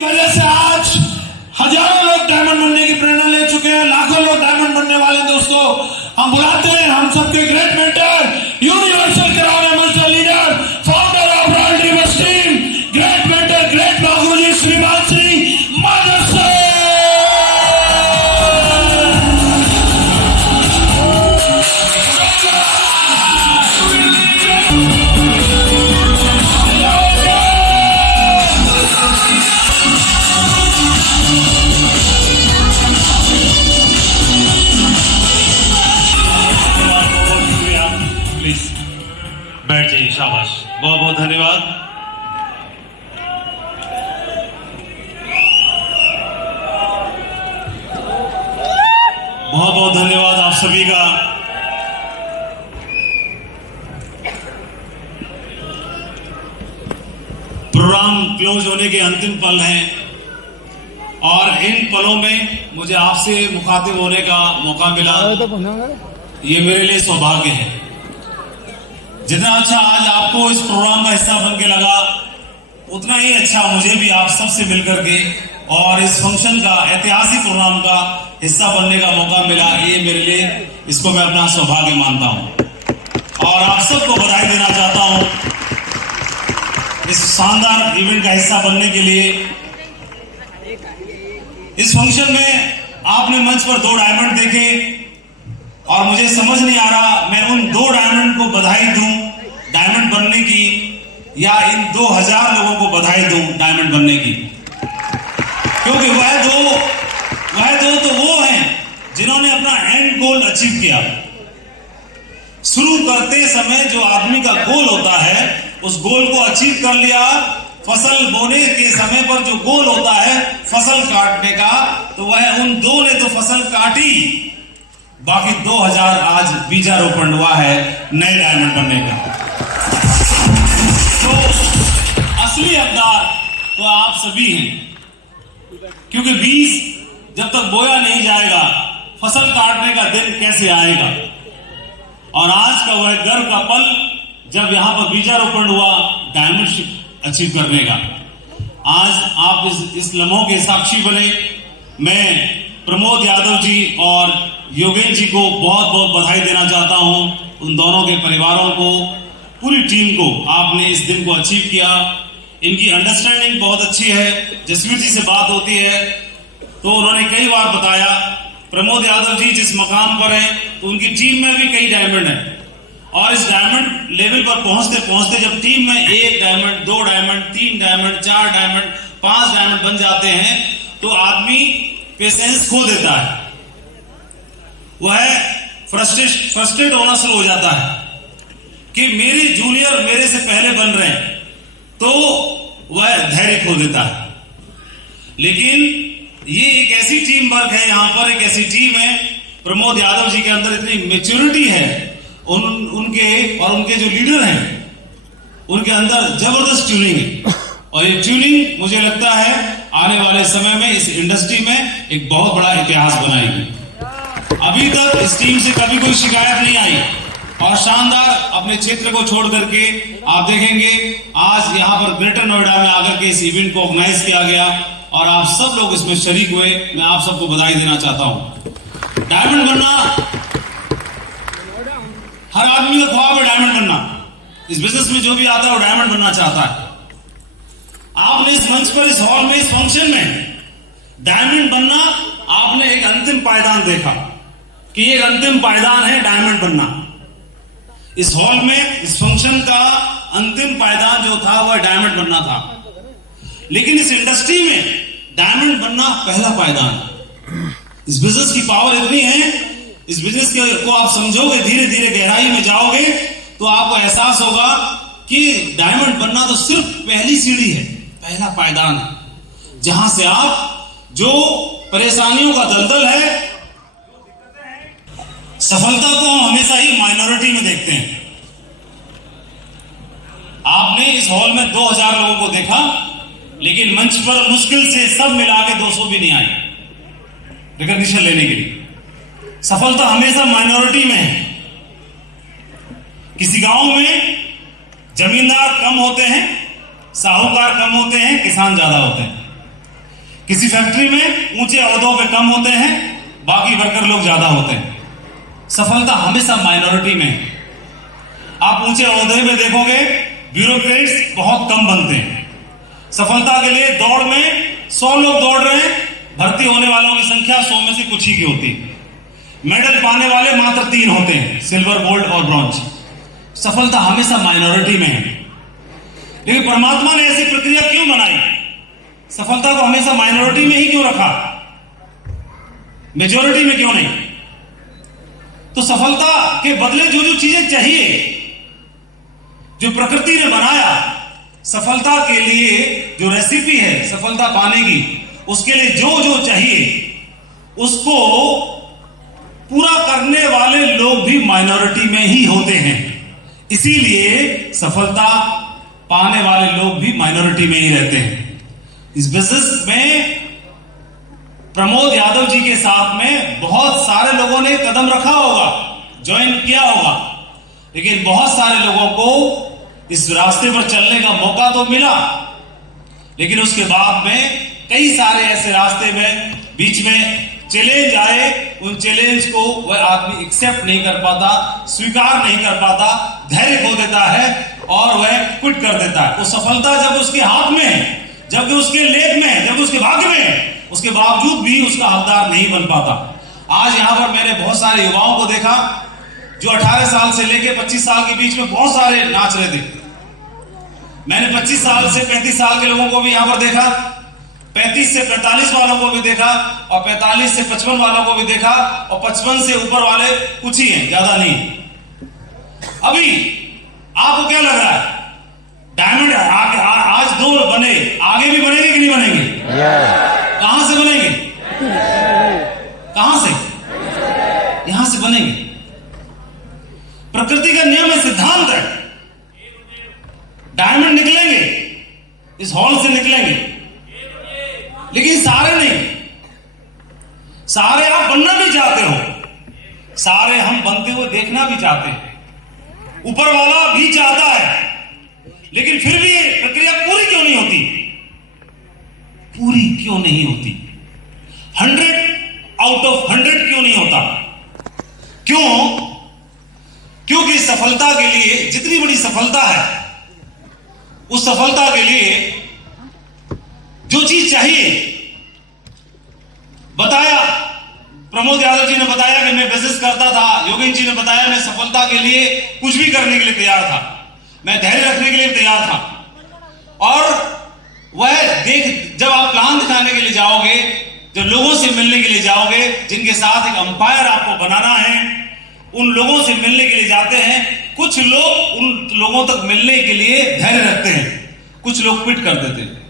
वजह से आज हजारों लोग डायमंड बनने की प्रेरणा ले चुके हैं, लाखों लोग डायमंड बनने वाले हैं। दोस्तों, हम बुलाते हैं हम सबके ग्रेट मेंटर, यूनिवर्सल कराने master leader, founder of royal dreamers team, great mentor, great बाबूजी श्रीमान श्री माधव सर। बैठ जाइए, शाबाश, बहुत बहुत धन्यवाद। बहुत बहुत धन्यवाद आप सभी का। प्रोग्राम क्लोज होने के अंतिम पल हैं और इन पलों में मुझे आपसे मुखातिब होने का मौका मिला, ये मेरे लिए सौभाग्य है। जितना अच्छा आज आपको इस प्रोग्राम का हिस्सा बन के लगा, उतना ही अच्छा मुझे भी आप सबसे मिलकर के और इस फंक्शन का, ऐतिहासिक प्रोग्राम का हिस्सा बनने का मौका मिला। ये मेरे लिए, इसको मैं अपना सौभाग्य मानता हूं और आप सबको बधाई देना चाहता हूं इस शानदार इवेंट का हिस्सा बनने के लिए। इस फंक्शन में आपने मंच पर 2 डायमंड देखे और मुझे समझ नहीं आ रहा मैं उन 2 डायमंड को बधाई दूं डायमंड बनने की, या इन 2000 लोगों को बधाई दूं डायमंड बनने की, क्योंकि वह दो तो वो हैं जिन्होंने अपना एंड गोल अचीव किया। शुरू करते समय जो आदमी का गोल होता है, उस गोल को अचीव कर लिया। फसल बोने के समय पर जो गोल होता है फसल काटने का, तो वह उन 2 ने तो फसल काटी, बाकी 2000 आज बीजारोपण हुआ है नए डायमंड बनने का। तो असली हकदार तो आप सभी हैं, क्योंकि बीज जब तक बोया नहीं जाएगा, फसल काटने का दिन कैसे आएगा। और आज का वह गर्व का पल जब यहां पर बीजारोपण हुआ डायमंड अचीव करने का। आज आप इस लम्हों के साक्षी बने। मैं प्रमोद यादव जी और योगेश जी को बहुत बहुत बधाई देना चाहता हूं। उन दोनों के परिवारों को, पूरी टीम को, आपने इस दिन को अचीव किया। इनकी अंडरस्टैंडिंग बहुत अच्छी है। जसवीर जी से बात होती है तो उन्होंने कई बार बताया, प्रमोद यादव जी जिस मकाम पर हैं तो उनकी टीम में भी कई डायमंड हैं, और इस डायमंड लेवल पर पहुंचते पहुंचते जब टीम में 1 diamond, 2 diamond, 3 diamond, 4 diamond, 5 diamond बन जाते हैं तो आदमी पेशेंस खो देता है, वह फ्रस्ट्रेट होना शुरू हो जाता है कि मेरे जूनियर मेरे से पहले बन रहे हैं, तो वह धैर्य खो देता है। लेकिन ये एक ऐसी टीम वर्क है, यहां पर एक ऐसी टीम है, प्रमोद यादव जी के अंदर इतनी मैच्योरिटी है, उनके जो लीडर हैं उनके अंदर जबरदस्त ट्यूनिंग है, और ये ट्यूनिंग मुझे लगता है आने वाले समय में इस इंडस्ट्री में एक बहुत बड़ा इतिहास बनाएगी। अभी तक इस टीम से कभी कोई शिकायत नहीं आई और शानदार अपने क्षेत्र को छोड़ करके आप देखेंगे आज यहां पर ग्रेटर नोएडा में आकर के इस इवेंट को ऑर्गेनाइज किया गया और आप सब लोग इसमें शरीक हुए। मैं आप सबको बधाई देना चाहता हूं। डायमंड बनना हर आदमी का ख्वाब है, डायमंड बनना। इस बिजनेस में जो भी आता है वो डायमंड बनना चाहता है। आपने इस मंच पर, इस हॉल में, इस फंक्शन में डायमंड बनना, आपने एक अंतिम पायदान देखा कि एक अंतिम पायदान है डायमंड बनना। इस हॉल में, इस फंक्शन का अंतिम पायदान जो था वह डायमंड बनना था, लेकिन इस इंडस्ट्री में डायमंड बनना पहला पायदान। इस बिजनेस की पावर इतनी है, इस बिजनेस को आप समझोगे, धीरे धीरे गहराई में जाओगे तो आपको एहसास होगा कि डायमंड बनना तो सिर्फ पहली सीढ़ी है, पहला पायदान है, जहां से आप जो परेशानियों का दलदल है, सफलता को हम हमेशा ही माइनॉरिटी में देखते हैं। आपने इस हॉल में 2000 लोगों को देखा, लेकिन मंच पर मुश्किल से सब मिला के 200 भी नहीं आई रिकॉग्निशन लेने के लिए। सफलता हमेशा माइनॉरिटी में है। किसी गांव में जमींदार कम होते हैं, साहूकार कम होते हैं, किसान ज्यादा होते हैं। किसी फैक्ट्री में ऊंचे ओहदों पे कम होते हैं, बाकी वर्कर लोग ज्यादा होते हैं। सफलता हमेशा माइनॉरिटी में है। आप ऊंचे ओहदे में देखोगे ब्यूरोक्रेट्स बहुत कम बनते हैं। सफलता के लिए दौड़ में 100 लोग दौड़ रहे हैं, भर्ती होने वालों की संख्या 100 में से कुछ ही की होती है। मेडल पाने वाले मात्र 3 होते हैं, सिल्वर, गोल्ड और ब्रॉन्ज। सफलता हमेशा माइनॉरिटी में है। लेकिन परमात्मा ने ऐसी प्रक्रिया क्यों बनाई? सफलता को हमेशा माइनॉरिटी में ही क्यों रखा, मेजॉरिटी में क्यों नहीं? तो सफलता के बदले जो जो चीजें चाहिए, जो प्रकृति ने बनाया सफलता के लिए, जो रेसिपी है सफलता पाने की, उसके लिए जो जो चाहिए उसको पूरा करने वाले लोग भी माइनॉरिटी में ही होते हैं। इसीलिए सफलता पाने वाले लोग भी माइनॉरिटी में ही रहते हैं। इस बिजनेस में प्रमोद यादव जी के साथ में बहुत सारे लोगों ने कदम रखा होगा, ज्वाइन किया होगा, लेकिन बहुत सारे लोगों को इस रास्ते पर चलने का मौका तो मिला, लेकिन उसके बाद में कई सारे ऐसे रास्ते में बीच में चैलेंज आए। उन चैलेंज को वह आदमी एक्सेप्ट नहीं कर पाता, स्वीकार नहीं कर पाता, धैर्य खो देता है और वह क्विट कर देता है। वो सफलता जब उसके हाथ में है, जब उसके लेख में है, जब उसके भाग्य में है, उसके बावजूद भी उसका हकदार नहीं बन पाता। आज यहां पर मैंने बहुत सारे युवाओं को देखा जो 18 साल से लेकर 25 साल के बीच में बहुत सारे नाच रहे थे। मैंने 25 साल से 35 साल के लोगों को भी यहां पर देखा, 35 से 45 वालों को भी देखा, और 45 से 55 वालों को भी देखा, और 55 से ऊपर वाले कुछ ही हैं, ज्यादा नहीं। अभी आपको क्या लग रहा है? डायमंड आज 2 बने, आगे भी बनेंगे कि नहीं बनेंगे? कहां से बनेंगे? कहां से? यहां से बनेंगे। प्रकृति का नियम है, सिद्धांत है। डायमंड निकलेंगे, इस हॉल से निकलेंगे, लेकिन सारे नहीं। सारे आप बनना भी चाहते हो, सारे हम बनते हुए देखना भी चाहते हैं, ऊपर वाला भी चाहता है, लेकिन फिर भी प्रक्रिया पूरी क्यों नहीं होती? पूरी क्यों नहीं होती? 100 आउट ऑफ 100 क्यों नहीं होता? क्यों? क्योंकि सफलता के लिए, जितनी बड़ी सफलता है, उस सफलता के लिए जो चीज चाहिए, बताया प्रमोद यादव जी ने बताया कि मैं बिजनेस करता था, योगेश जी ने बताया मैं सफलता के लिए कुछ भी करने के लिए तैयार था, मैं धैर्य रखने के लिए तैयार था। और वह जब आप प्लान दिखाने के लिए जाओगे, जब लोगों से मिलने के लिए जाओगे, जिनके साथ एक अंपायर आपको बनाना है, उन लोगों से मिलने के लिए जाते हैं। कुछ लोग उन लोगों तक मिलने के लिए धैर्य रखते हैं, कुछ लोग क्विट कर देते हैं।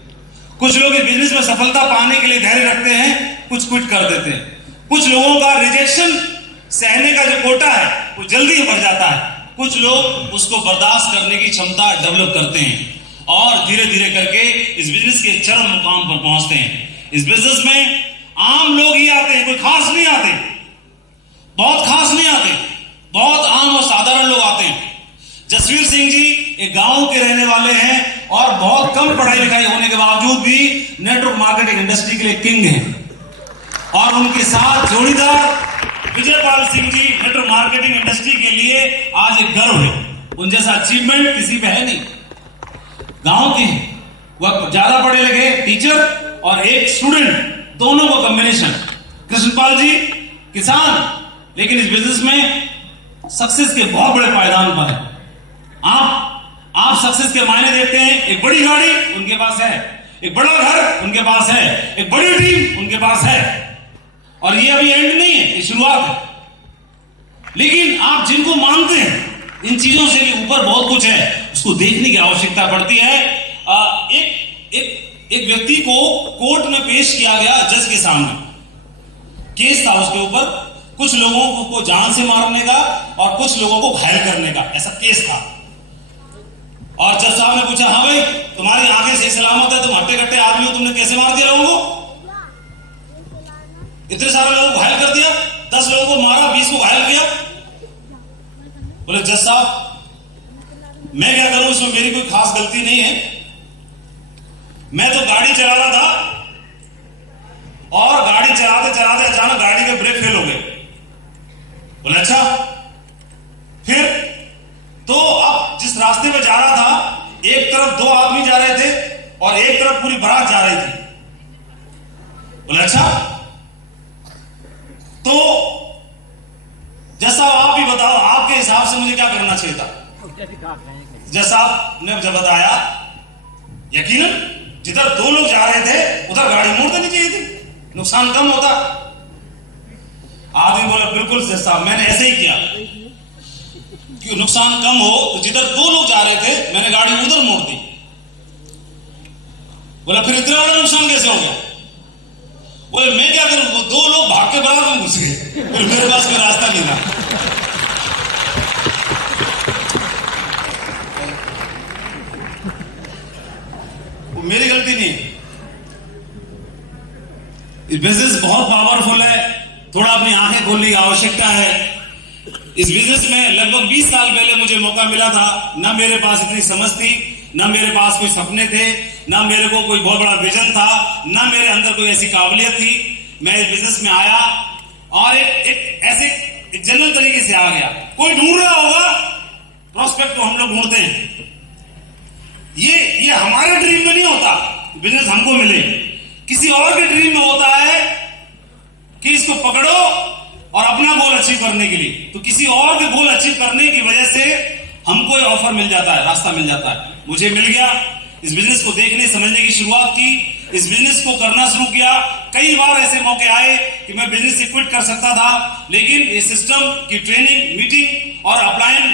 कुछ लोग इस बिजनेस में सफलता पाने के लिए धैर्य रखते हैं, कुछ क्विट कर देते हैं। कुछ लोगों का रिजेक्शन सहने का जो कोटा है वो जल्दी बढ़ जाता है, कुछ लोग उसको बर्दाश्त करने की क्षमता डेवलप करते हैं और धीरे धीरे करके इस बिजनेस के चरम मुकाम पर पहुंचते हैं। इस बिजनेस में आम लोग ही आते हैं, कोई खास नहीं आते, बहुत खास नहीं आते, बहुत आम और साधारण लोग आते हैं। जसवीर सिंह जी एक गांव के रहने वाले हैं और बहुत कम पढ़ाई लिखाई होने के बावजूद भी नेटवर्क मार्केटिंग इंडस्ट्री के लिए किंग हैं, और उनके साथ जोड़ीदार Vijaypal Singh G network marketing industry के लिए आज एक गर्व है। उन जैसा अचीवमेंट किसी पे है नहीं। गांव के वह ज्यादा पढ़े लिखे टीचर और एक स्टूडेंट, दोनों को कॉम्बिनेशन। कृष्णपाल जी किसान, लेकिन इस बिजनेस में सक्सेस के बहुत बड़े पायदान पर है। आप सक्सेस के मायने देखते हैं, एक बड़ी गाड़ी उनके पास है, एक बड़ा घर उनके पास है, एक बड़ी टीम उनके पास है, और ये अभी एंड नहीं है, ये शुरुआत है। लेकिन आप जिनको मानते हैं, इन चीजों से भी ऊपर बहुत कुछ है, उसको देखने की आवश्यकता पड़ती है। एक व्यक्ति को कोर्ट में पेश किया गया जज के सामने, केस था उसके ऊपर, कुछ लोगों को जान से मारने का और कुछ लोगों को घायल करने का, ऐसा केस था। और जज साहब ने पूछा, हाँ भाई तुम्हारी आंखें सही सलामत है, तुम हट्टे कट्टे आदमी हो, तुमने कैसे मार दिया लोगों को? इतने सारे लोगों को घायल कर दिया, 10 लोगों को मारा, 20 को घायल किया। बोले जज साहब मैं क्या करूं, इसमें मेरी कोई खास गलती नहीं है, मैं तो गाड़ी चला रहा था, अचानक गाड़ी के ब्रेक फेल हो गए। बोले अच्छा, फिर तो अब जिस रास्ते में जा रहा था, एक तरफ 2 आदमी जा रहे थे और एक तरफ पूरी बारात जा रही थी। बोले अच्छा, तो जैसा आप भी बताओ, आपके हिसाब से मुझे क्या करना चाहिए था? जैसा आपने जब बताया, यकीनन जिधर 2 लोग जा रहे थे उधर गाड़ी मोड़ देनी चाहिए थी, नुकसान कम होता। आदमी बोला बिल्कुल साहब, मैंने ऐसे ही किया कि नुकसान कम हो, तो जिधर 2 लोग जा रहे थे मैंने गाड़ी उधर मोड़ दी। बोला फिर इतना बड़ा नुकसान कैसे हो गया? बोले मैं क्या करूं, वो 2 लोग भाग के बराबर में घुस गए, फिर मेरे पास कोई रास्ता नहीं था। वो मेरी गलती नहीं है। बिजनेस बहुत पावरफुल है, थोड़ा अपनी आंखें खोलने की आवश्यकता है। इस बिजनेस में लगभग 20 साल पहले मुझे मौका मिला था। ना मेरे पास इतनी समझ थी, ना मेरे पास कोई सपने थे, ना मेरे को कोई बहुत बड़ा विजन था, ना मेरे अंदर कोई ऐसी काबिलियत थी। मैं इस बिजनेस में आया और एक जनरल तरीके से आ गया। कोई ढूंढ रहा होगा प्रोस्पेक्ट को, हम लोग ढूंढते हैं। ये हमारे ड्रीम में नहीं होता बिजनेस हमको मिले, किसी और के ड्रीम में होता है कि इसको पकड़ो और अपना गोल अचीव करने के लिए। तो किसी और के गोल अचीव करने की वजह से हमको ऑफर मिल जाता है, रास्ता मिल जाता है। मुझे मिल गया, इस बिजनेस को देखने समझने की शुरुआत की, इस बिजनेस को करना शुरू किया। कई बार ऐसे मौके आए कि मैं बिजनेस से क्विट कर सकता था, लेकिन ये सिस्टम की ट्रेनिंग, मीटिंग और अपलाइन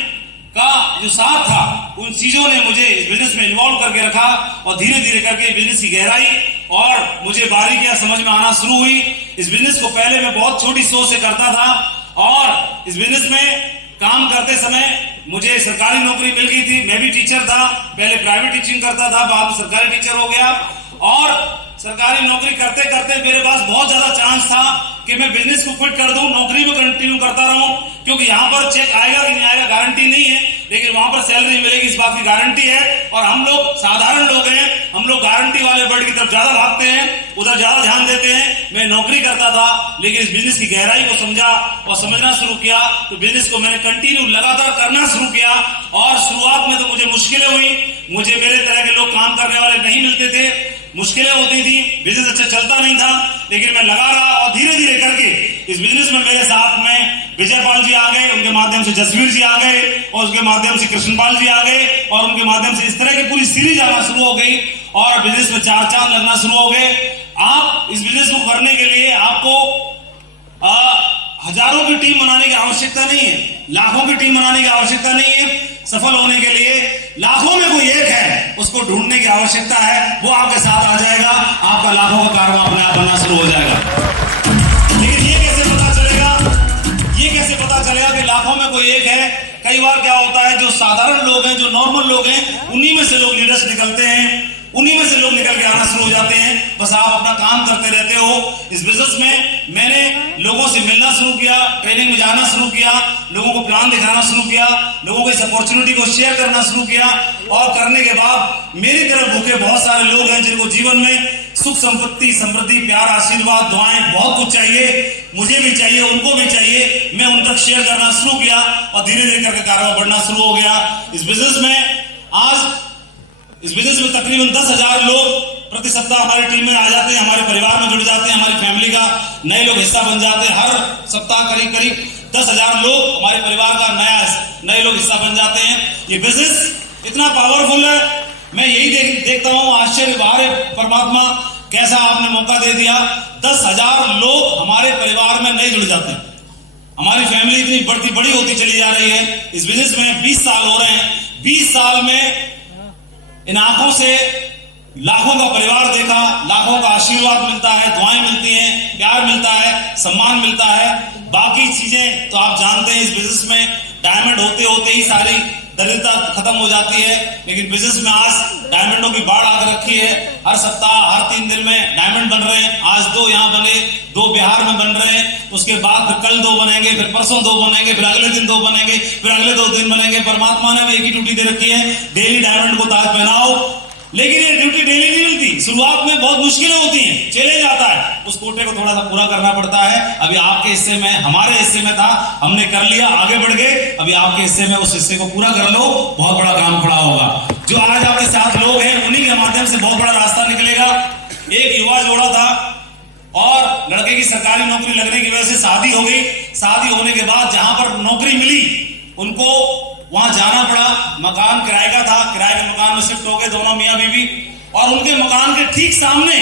का जो साथ था, उन चीजों ने मुझे इस बिजनेस में इन्वॉल्व करके रखा और धीरे धीरे करके बिजनेस की गहराई और मुझे बारीकियां समझ में आना शुरू हुई। इस बिजनेस को पहले मैं बहुत छोटी सोच से करता था और इस बिजनेस में काम करते समय मुझे सरकारी नौकरी मिल गई थी। मैं भी टीचर था, पहले प्राइवेट टीचिंग करता था, बाद में सरकारी टीचर हो गया। और सरकारी नौकरी करते करते मेरे पास बहुत ज्यादा चांस था कि मैं बिजनेस को क्विट कर दूं, नौकरी में कंटिन्यू करता रहूं, क्योंकि यहां पर चेक आएगा कि नहीं आएगा गारंटी नहीं है, लेकिन वहां पर सैलरी मिलेगी इस बात की गारंटी है। और हम लोग साधारण लोग हैं, हम लोग गारंटी वाले वर्ड की तरफ ज्यादा भागते हैं, उधर ज्यादा ध्यान देते हैं। मैं नौकरी करता था, लेकिन इस बिजनेस की गहराई को समझा और समझना शुरू किया, तो बिजनेस को मैंने कंटिन्यू लगातार करना शुरू किया। और शुरुआत में तो मुझे मुश्किलें हुई, मुझे मेरे तरह के लोग काम करने वाले नहीं मिलते थे, मुश्किलें होती थी, बिजनेस अच्छा चलता नहीं था, लेकिन मैं लगा रहा और धीरे धीरे करके इस बिजनेस में मेरे साथ में विजयपाल जी आ गए, उनके माध्यम से जसवीर जी आ गए और उसके माध्यम से कृष्णपाल जी आ गए और उनके माध्यम से इस तरह की पूरी सीरीज आना शुरू हो गई और बिजनेस में 4 चांद लगना शुरू हो गए। आप इस बिजनेस को करने के लिए आपको हजारों की टीम बनाने की आवश्यकता नहीं है, लाखों की टीम बनाने की आवश्यकता नहीं है। सफल होने के लिए लाखों में कोई एक है, उसको ढूंढने की आवश्यकता है, वो आपके साथ आ जाएगा, आपका लाखों का कारवां अपने आप बनना शुरू हो जाएगा। लेकिन ये कैसे पता चलेगा कि लाखों में कोई एक है? कई बार क्या होता है, जो साधारण लोग हैं, जो नॉर्मल लोग हैं, उन्हीं में से लोग लीडर्स निकलते हैं, उन्हीं में से लोग निकल के आना शुरू हो जाते हैं। बस आप अपना काम करते रहते हो। इस बिजनेस में मैंने लोगों से मिलना शुरू किया, ट्रेनिंग में जाना शुरू किया, लोगों को प्लान दिखाना शुरू किया, लोगों को इस अपॉर्चुनिटी को शेयर करना शुरू किया। और करने के बाद मेरी तरफ भूखे बहुत सारे लोग हैं जिनको जीवन में सुख संपत्ति, समृद्धि, प्यार, आशीर्वाद, दुआएं बहुत कुछ चाहिए, मुझे भी चाहिए, उनको भी चाहिए। मैं उन तक शेयर करना शुरू किया और धीरे धीरे करके कारोबार बढ़ना शुरू हो गया। इस बिजनेस में तकरीबन 10,000 लोग प्रति सप्ताह हमारी टीम में आ जाते हैं, हमारे परिवार में जुड़ जाते हैं, हमारी फैमिली का नए लोग हिस्सा बन जाते हैं। हर सप्ताह करीब 10,000 लोग हमारे परिवार का नए लोग हिस्सा बन जाते हैं। ये बिजनेस इतना पावरफुल है, मैं यही देखता हूँ, आश्चर्य बाहर परमात्मा कैसा आपने मौका दे दिया। 10,000 लोग हमारे परिवार में नए जुड़ जाते हैं, हमारी फैमिली इतनी बड़ी होती चली जा रही है। इस बिजनेस में 20 साल हो रहे हैं, 20 साल में इन आंखों से लाखों का परिवार देखा, लाखों का आशीर्वाद मिलता है, दुआएं मिलती हैं, प्यार मिलता है, सम्मान मिलता है। बाकी चीजें तो आप जानते हैं, इस बिजनेस में डायमंड होते होते ही सारी दरिद्रता खत्म हो जाती है, लेकिन बिजनेस में आज डायमंडों की बाढ़ आकर रखी है। हर सप्ताह, हर 3 दिन में डायमंड बन रहे हैं। आज 2 यहाँ बने, 2 बिहार में बन रहे हैं, उसके बाद फिर कल 2 बनेंगे, फिर परसों 2 बनेंगे, फिर अगले दिन 2 बनेंगे, फिर अगले 2 दिन बनेंगे। परमात्मा ने भी एक ही ड्यूटी दे रखी है, डेली डायमंड को ताज पहनाओ। लेकिन ये ड्यूटी डेली नहीं मिलती, शुरुआत में बहुत मुश्किलें होती हैं, चले जाता है उस कोटे को थोड़ा सा पूरा करना पड़ता है। अभी आपके हिस्से में, हमारे हिस्से में था, हमने कर लिया, आगे बढ़ गए। अभी आपके हिस्से में उस हिस्से को पूरा कर लो, बहुत बड़ा काम खड़ा होगा। जो आज आपके साथ लोग हैं उन्हीं के माध्यम से बहुत बड़ा रास्ता निकलेगा। एक युवा जोड़ा था और लड़के की सरकारी नौकरी लगने की वजह से शादी हो गई। शादी होने के बाद जहां पर नौकरी मिली उनको वहां जाना पड़ा। मकान किराए का था, किराए के मकान में शिफ्ट हो गए दोनों मियां बीवी। और उनके मकान के ठीक सामने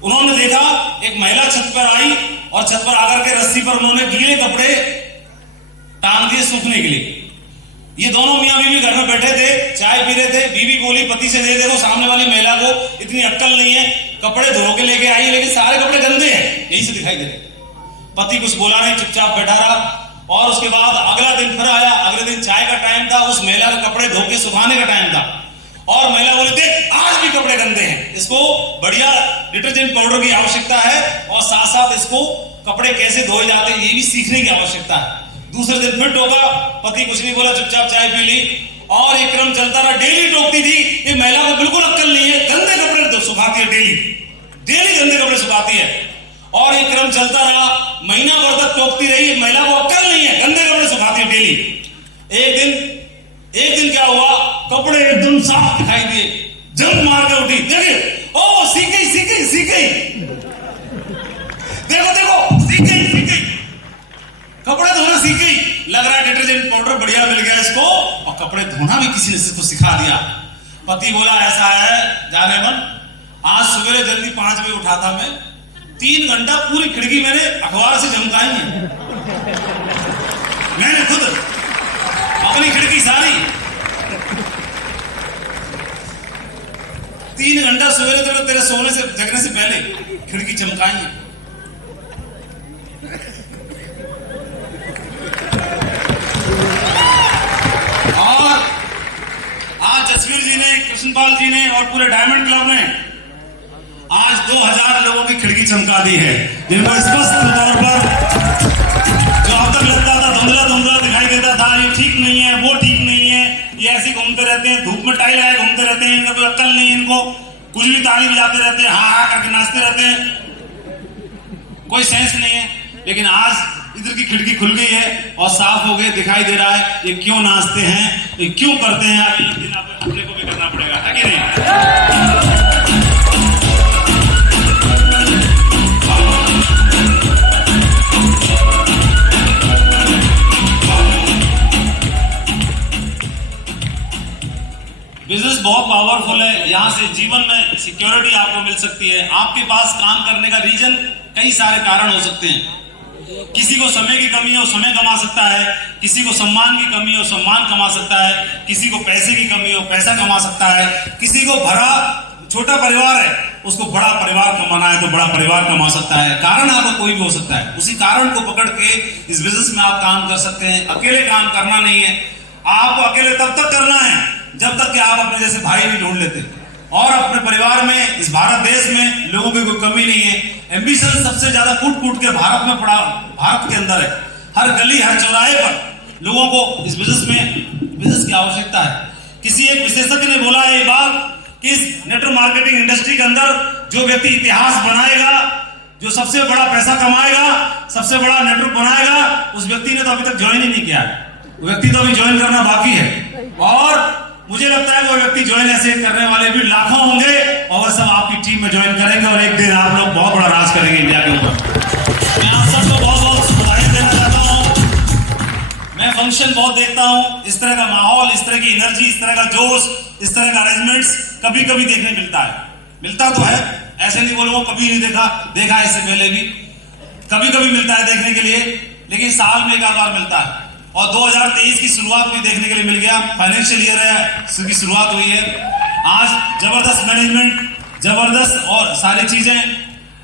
उन्होंने देखा एक महिला छत पर आई और छत पर आकर के रस्सी पर उन्होंने गीले कपड़े टांग दिए सूखने के लिए। ये दोनों मियां बीवी घर में बैठे थे, चाय पी रहे थे। बीवी बोली पति से, दे देखो सामने वाली महिला को इतनी अक्ल नहीं है, कपड़े धो के लेके आई है लेकिन सारे कपड़े गंदे हैं, यही से दिखाई दे रहे। पति कुछ बोला नहीं, चुपचाप बैठा रहा। और उसके बाद अगला दिन फिर आया। अगले दिन चाय का टाइम था, उस महिला के कपड़े धो के सुखाने का टाइम था और महिला बोली देख आज भी कपड़े गंदे हैं, इसको बढ़िया डिटर्जेंट पाउडर की आवश्यकता है और साथ साथ इसको कपड़े कैसे धोए जाते हैं ये भी सीखने की आवश्यकता है। दूसरे दिन फिर टोका, पति कुछ नहीं बोला, चुपचाप चाय पी ली और एक क्रम चलता रहा। डेली टोकती थी, ये महिला को बिल्कुल अक्ल नहीं है, गंदे कपड़े सुखाती है, डेली गंदे कपड़े सुखाती है। और एक क्रम चलता रहा, महीना भर तक टोकती रही, महिला को अक्ल नहीं है, गंदे कपड़े सुखाती है डेली। एक दिन क्या हुआ, कपड़े एकदम साफ दिखाई दिए, जंप मार के उठी, देखिए ओ सीख गई देखो सीख गई, कपड़े धोना सीख गई। लग रहा है डिटर्जेंट पाउडर बढ़िया मिल गया इसको और कपड़े धोना भी किसी ने इसको सिखा दिया। पति बोला ऐसा है जाने मन, आज सवेरे जल्दी 5 बजे उठा था मैं, 3 घंटा पूरी खिड़की मैंने अखबार से चमकाई है, मैंने खुद अपनी खिड़की सारी 3 घंटा सवेरे तो तेरे सोने से जगने से पहले खिड़की चमकाई है। और आज जसवीर जी ने, कृष्णपाल जी ने और पूरे डायमंड क्लब ने आज 2000 लोगों की खिड़की चमका दी है, जिनको स्पष्ट तौर पर जो अब तक लगता था धुंधला दिखाई देता था, ये ठीक नहीं है, वो ठीक नहीं है, ये ऐसे घूमते रहते हैं, धूप में टाई लगाए घूमते रहते हैं, इनका कोई अक्ल नहीं है, इनको कुछ भी ताली बजाते रहते हैं, हाँ करके नाचते रहते हैं, कोई सेंस नहीं है। लेकिन आज इधर की खिड़की खुल गई है और साफ हो गए, दिखाई दे रहा है ये क्यों नाचते हैं, ये क्यों करते हैं, अब एक दिन अपने को भी करना पड़ेगा, है कि नहीं? बिजनेस बहुत पावरफुल है, यहाँ से जीवन में सिक्योरिटी आपको मिल सकती है। आपके पास काम करने का रीजन कई सारे कारण हो सकते हैं। किसी को समय की कमी हो, समय कमा सकता है, किसी को सम्मान की कमी हो, सम्मान कमा सकता है, किसी को पैसे की कमी हो, पैसा कमा सकता है, किसी को भरा छोटा परिवार है, उसको बड़ा परिवार कमाना है तो बड़ा परिवार कमा सकता है। कारण आपको कोई भी हो सकता है, उसी कारण को पकड़ के इस बिजनेस में आप काम कर सकते हैं। अकेले काम करना नहीं है, आपको अकेले तब तक करना है जब तक कि आप अपने जैसे भाई भी ढूंढ लेते और अपने परिवार में, इस भारत देश में लोगों की कोई कमी नहीं है। एम्बिशन सबसे ज्यादा कूट के भारत में पड़ा, भारत के अंदर है। हर गली हर चौराहे पर लोगों को इस बिजनेस की आवश्यकता है। किसी एक विशेषज्ञ ने बोला है ये बात कि इस नेटवर्क मार्केटिंग इंडस्ट्री के अंदर जो व्यक्ति इतिहास बनाएगा, जो सबसे बड़ा पैसा कमाएगा, सबसे बड़ा नेटवर्क बनाएगा, उस व्यक्ति ने तो अभी तक ज्वाइन ही नहीं किया है, वो व्यक्ति तो अभी ज्वाइन करना बाकी है। और मुझे लगता है वो व्यक्ति ज्वाइन ऐसे करने वाले भी लाखों होंगे और वह सब आपकी टीम में ज्वाइन करेंगे और एक दिन आप लोग बहुत बड़ा राज करेंगे इंडिया के ऊपर। मैं आप सबको बहुत बहुत बधाई देना चाहता हूँ। मैं फंक्शन बहुत देखता हूँ, इस तरह का माहौल, इस तरह की एनर्जी, इस तरह का जोश, इस तरह का अरेंजमेंट्स कभी कभी देखने मिलता है, मिलता तो है, ऐसे नहीं बोलूंगा कभी नहीं देखा इससे पहले भी कभी कभी मिलता है देखने के लिए, लेकिन साल में एक बार मिलता है। और 2023 की शुरुआत भी देखने के लिए मिल गया, फाइनेंशियल ईयर है, इसकी शुरुआत हुई है। आज जबरदस्त मैनेजमेंट, जबरदस्त और सारी चीजें,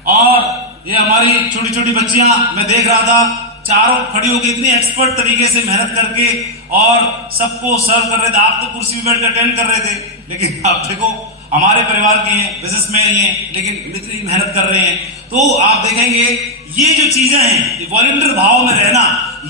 और ये हमारी छोटी छोटी बच्चियां मैं देख रहा था, चारों खड़ी होकर इतनी एक्सपर्ट तरीके से मेहनत करके और सबको सर्व कर रहे थे। आप तो कुर्सी पे बैठकर अटेंड कर रहे थे, लेकिन आप देखो हमारे परिवार के हैं, बिजनेसमैन ही हैं, लेकिन इतनी मेहनत कर रहे हैं। तो आप देखेंगे ये जो चीजें हैं, ये वॉलंटियर भाव में रहना,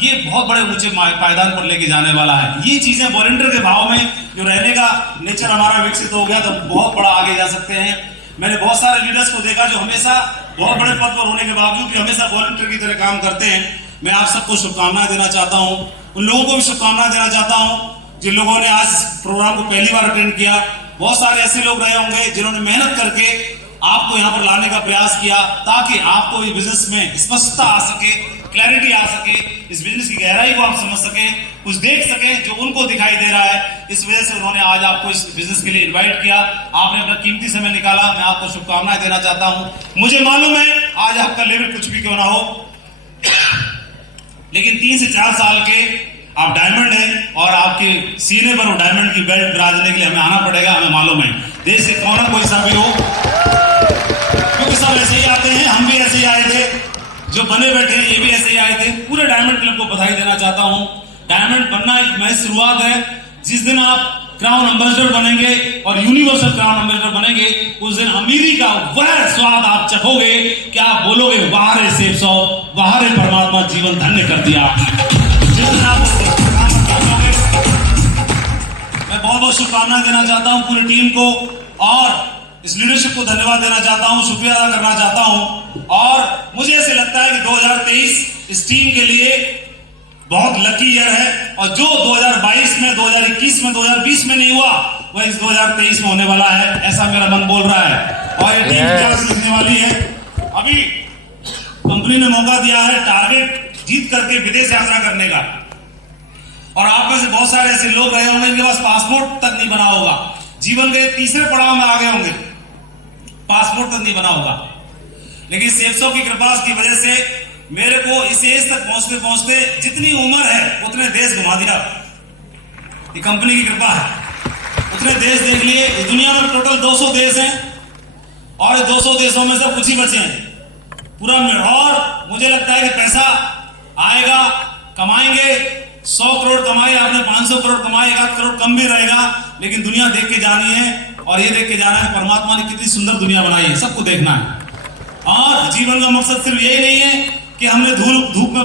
ये बहुत बड़े ऊंचे पायदान पर लेके जाने वाला है। ये चीजें वॉलंटियर के भाव में जो रहने का नेचर हमारा विकसित हो गया तो बहुत बड़ा आगे जा सकते हैं। मैंने बहुत सारे लीडर्स को देखा जो हमेशा बहुत बड़े पद पर होने के बावजूद भी हमेशा वॉलंटियर की तरह काम करते हैं। मैं आप सबको शुभकामनाएं देना चाहता हूं, उन लोगों को भी शुभकामनाएं देना चाहता हूं जिन लोगों ने आज प्रोग्राम को पहली बार अटेंड किया। बहुत सारे ऐसे लोग रहे होंगे जिन्होंने मेहनत करके आपको यहाँ पर लाने का प्रयास किया ताकि आपको इस बिजनेस में स्पष्टता आ सके, क्लैरिटी आ सके, इस बिजनेस की गहराई को आप समझ सके, कुछ देख सके जो उनको दिखाई दे रहा है। इस वजह से उन्होंने आज आपको इस बिजनेस के लिए इनवाइट किया, आपने अपना कीमती समय निकाला। मैं आपको शुभकामनाएं देना चाहता हूं। मुझे मालूम है आज आपका लेवल कुछ भी क्यों ना हो, लेकिन 3 से 4 साल के आप डायमंड हैं और आपके सीने पर वो डायमंड की बेल्ट बिराजने के लिए हमें आना पड़ेगा। हमें मालूम है देश के कोना कोई सा भी हो, क्योंकि सब ऐसे ही आते हैं, हम भी ऐसे ही आए थे, जो बने बैठे हैं ये भी ऐसे ही आए थे। पूरे डायमंड क्लब को बधाई देना चाहता हूं। डायमंड बनना एक महज शुरुआत है। जिस दिन आप क्राउन एम्बेसडर बनेंगे और यूनिवर्सल क्राउन एम्बेसडर बनेंगे, उस दिन अमीरी का वह स्वाद आप चखोगे कि आप बोलोगे वाह रे सेफ सौ, वाह रे परमात्मा, जीवन धन्य कर दिया आपने। जिस दिन आप मैं बहुत बहुत शुभकामनाएं देना चाहता हूं पूरी टीम को और इस लीडरशिप को धन्यवाद देना चाहता हूं, शुक्रिया अदा करना चाहता हूं। और मुझे ऐसे लगता है कि 2023 इस टीम के लिए बहुत लकी ईयर है और जो 2022 में, 2021 में, 2020 में नहीं हुआ वह इस 2023 में होने वाला है, ऐसा मेरा मन बोल रहा है। और ये टीम क्या सीखने वाली है। अभी कंपनी ने मौका दिया है टारगेट जीत करके विदेश यात्रा करने का, और आप में से बहुत सारे ऐसे लोग रहे होंगे जिनके पास पासपोर्ट तक नहीं बना होगा, जीवन के तीसरे पड़ाव में आ गए होंगे, पासपोर्ट तक नहीं बना होगा। लेकिन सेफ्सो की कृपा की वजह से मेरे को इस एज तक पहुंचते पहुंचते जितनी उम्र है उतने देश घुमा दिया। ये कंपनी की कृपा है, उतने देश देख लिए। इस दुनिया में टोटल 200 देश हैं और 200 देशों में से कुछ ही बचे हैं पूरा में। और मुझे लगता है कि पैसा आएगा, कमाएंगे। 100 करोड़ कमाए आपने, 500 करोड़ कमाए, 1 करोड़ कम भी रहेगा, लेकिन दुनिया देख के जानी है। और ये देख के जाना है परमात्मा ने कितनी सुंदर दुनिया बनाई है, सबको देखना है। और जीवन का मकसद सिर्फ यही नहीं है कि हमने धूप में